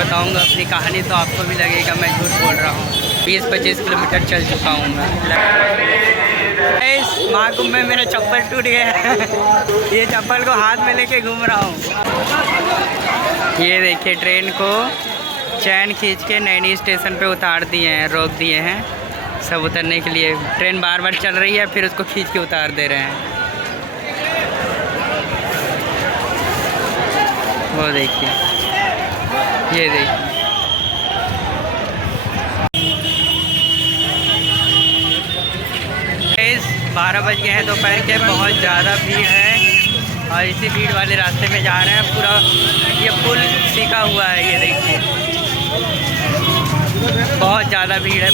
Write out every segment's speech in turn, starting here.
बताऊंगा अपनी कहानी तो आपको भी लगेगा मैं झूठ बोल रहा हूँ। 20-25 किलोमीटर चल चुका हूँ मैं। इस महाकुंभ में मेरा चप्पल टूट गया है। ये चप्पल को हाथ में लेके घूम रहा हूँ। ये देखिए ट्रेन को चैन खींच के नैनी स्टेशन पे उतार दिए हैं, रोक दिए हैं सब उतरने के लिए। ट्रेन बार बार चल रही है, फिर उसको खींच के उतार दे रहे हैं। वो देखिए, ये देखिए। 12 बज गए हैं दोपहर के। बहुत ज़्यादा भीड़ है और इसी भीड़ वाले रास्ते में जा रहे हैं। पूरा ये पुल सीखा हुआ है, ये देखिए बहुत ज़्यादा भीड़ है,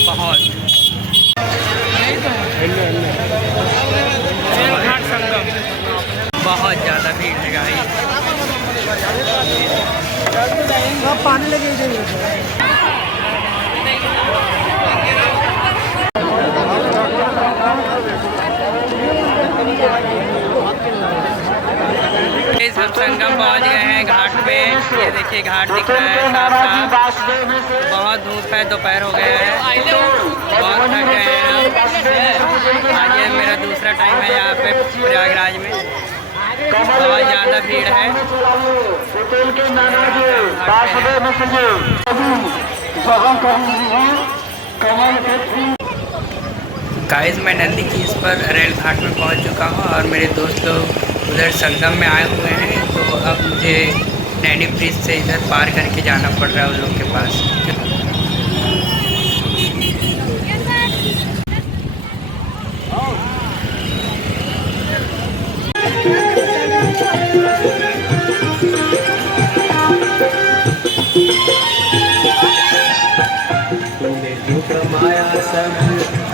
बहुत ज़्यादा भीड़ है गाइस। पानी लगे हम संगम पहुंच गए हैं घाट पे। ये देखिए घाट दिख रहा है साफ साफ। बहुत धूप है, दोपहर हो गया है, बहुत थक गए हैं। आज ये मेरा दूसरा टाइम है यहाँ पे प्रयागराज में। बहुत ज़्यादा भीड़ है। गाइस मैं नंदी की इस पर रेल घाट में पहुंच चुका हूं और मेरे दोस्त लोग उधर संगम में आए हुए हैं। तो अब मुझे नैनी ब्रिज से इधर पार करके जाना पड़ रहा है उन लोग के पास।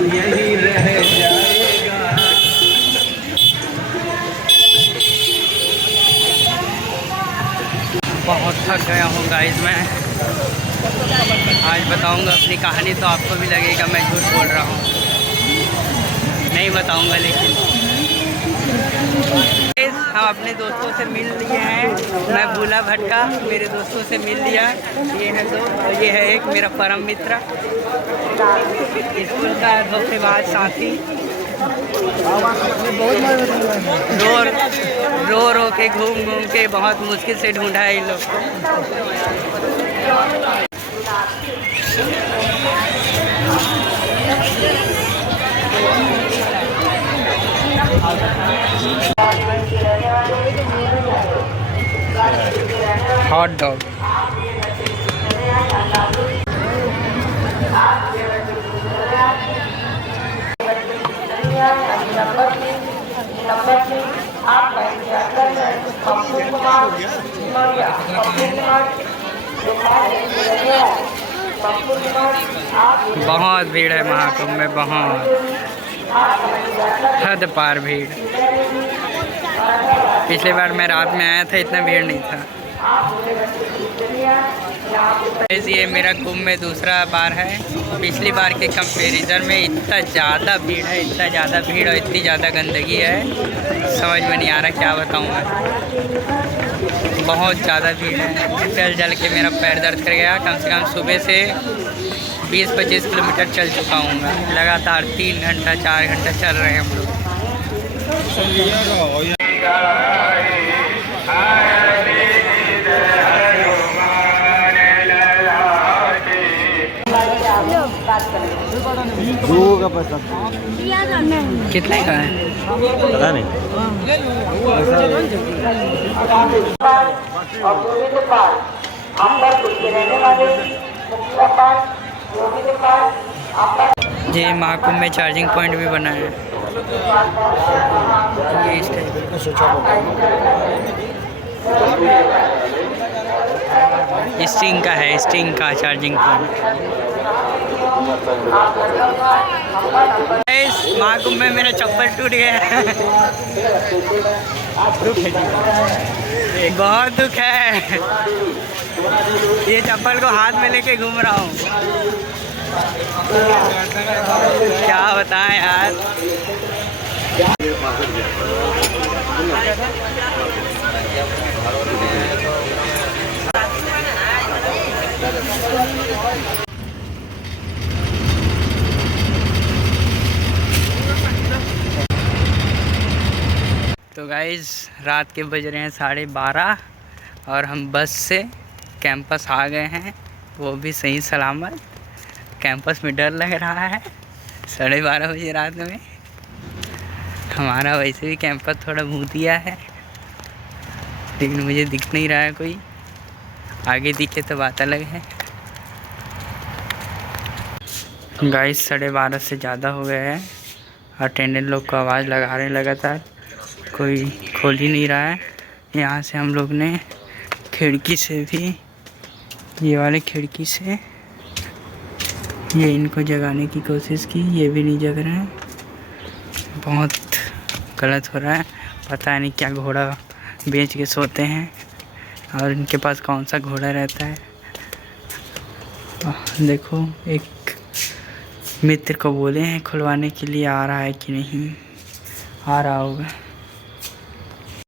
यही रह जाएगा। बहुत थक गया हूँ गाइस मैं। आज बताऊंगा अपनी कहानी तो आपको भी लगेगा मैं झूठ बोल रहा हूँ। नहीं बताऊंगा लेकिन हम अपने दोस्तों से मिल लिए हैं। मैं भूला भटका, मेरे दोस्तों से मिल लिया। ये है दो और ये है एक मेरा परम मित्र, स्कूल का धोखेबाज साथी। रो के घूम के बहुत मुश्किल से ढूंढा है इन लोग को। Hot dog. बहुत भीड़ है महाकुंभ में, बहुत हद पार भीड़। पिछली बार मैं रात में आया था, इतना भीड़ नहीं था। ये मेरा कुंभ में दूसरा बार है। पिछली बार के कंपैरिजन में इतना ज़्यादा भीड़ है, इतना ज़्यादा भीड़ और इतनी ज़्यादा गंदगी है, समझ में नहीं आ रहा क्या बताऊँ मैं। बहुत ज़्यादा भीड़ है। चल के मेरा पैर दर्द कर गया। कम से कम सुबह से 20-25 किलोमीटर चल चुका हूँ मैं। लगातार 3 घंटा 4 घंटा चल रहे हैं हम लोग। का पैसा कितने का है पता नहीं। जी महाकुंभ में चार्जिंग पॉइंट भी बना है। ये इस टाइप स्टिंग का है, स्टिंग का चार्जिंग पॉइंट। महाकुंभ में मेरा चप्पल टूट गया है। बहुत दुख है। ये चप्पल को हाथ में लेके घूम रहा हूँ। क्या बताएं यार। तो गाइज़ रात के बज रहे हैं 12:30 और हम बस से कैंपस आ गए हैं, वो भी सही सलामत। कैंपस में डर लग रहा है 12:30 बजे रात में। हमारा वैसे भी कैंपस थोड़ा भूतिया है, लेकिन मुझे दिख नहीं रहा है कोई। आगे दिखे तो बात अलग है। गाइस 12:30 से ज़्यादा हो गए हैं। अटेंडेंट लोग को आवाज़ लगा रहे हैं लगातार, कोई खोल ही नहीं रहा है। यहाँ से हम लोग ने खिड़की से भी, ये वाले खिड़की से ये इनको जगाने की कोशिश की, ये भी नहीं जग रहे हैं। बहुत गलत हो रहा है। पता नहीं क्या घोड़ा बेच के सोते हैं और इनके पास कौन सा घोड़ा रहता है। देखो एक मित्र को बोले हैं खुलवाने के लिए, आ रहा है कि नहीं, आ रहा होगा।